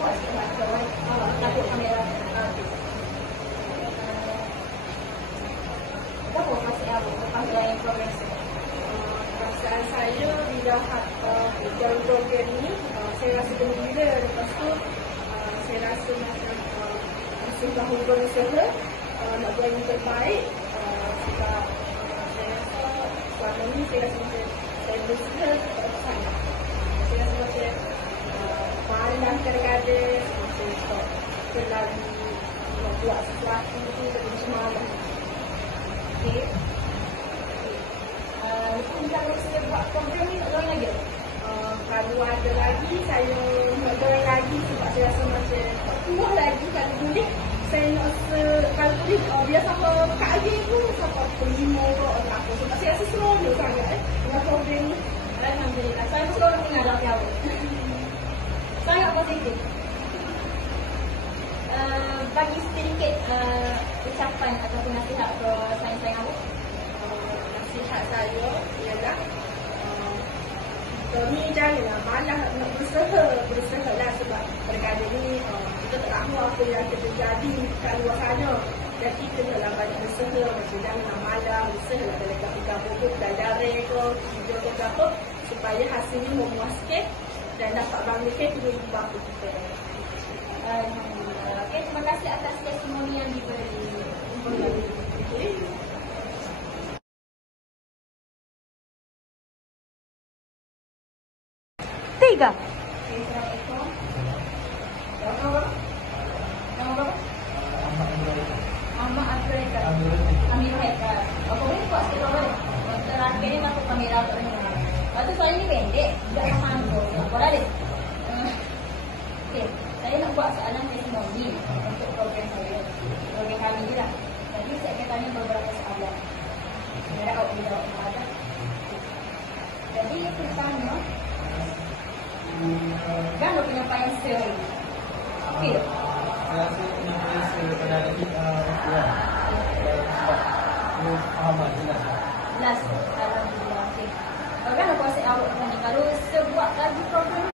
buat sekarang. Takut kamera. Apa masih apa? Apa yang progres? Perasaan saya bila dalam program ni, saya rasa gembira. Lepas tu, saya rasa macam masih bahu berusaha nak buat yang terbaik. Sebab saya rasa selama ni saya rasa macam saya berusaha tak sangat. Saya rasa macam malas kadang-kadang, macam tak terlalu nak buat sesuatu tu tapi macam malas. Okay. Kalau saya buat program ni nak join lagi? Kalau ada lagi, saya nak join lagi sebab saya rasa macam tak puas lagi. Kalau boleh, saya nak kalau boleh biar sampai kat lagi tu sampai pukul 5 ke atau apa. Sebab saya rasa seronok sangat dengan program ni. Alhamdulillah, saya pun seronok mengadap awak. Sangat positif. Bagi sedikit ucapan ataupun nasihat ke sayang-sayang awak. Nasihat saya ialah kita ni janganlah malas nak berusaha lah sebab kadang-kadang ni kita tak tahu apa yang kita jadi kat luar sana. Jadi kita nak banyak berusaha, macam janganlah malas, berusaha lah dalam kapal pokok, belajar ke, video ke apa supaya hasilnya memuaskan dan dapat bangkitkan tujuan bangsa kita. Okay, terima kasih atas testimoni yang diberi. Okay. Tiga. Assalamualaikum. Nama apa? Nama apa? Ahmad Azraika. Amir Haikal. Apa boleh buat sikit apa ni? Terakhir ni masuk kamera tak dengar. Lepas tu soalan ni pendek. Tak mampu. Boleh deh. Okay. Saya nak buat soalan testimoni untuk program saya. Program kami je lah. Jadi saya akan tanya beberapa soalan. Saya awak boleh jawab apa. Jadi yang pertama, kan penyampaian seri. Okey. Saya rasa penyampaian seri pada hari ini kurang. Sebab Ahmad jelas. Jelas. Alhamdulillah. Okey. Bagaimana kuasa awak ni? Kalau sebuat lagi program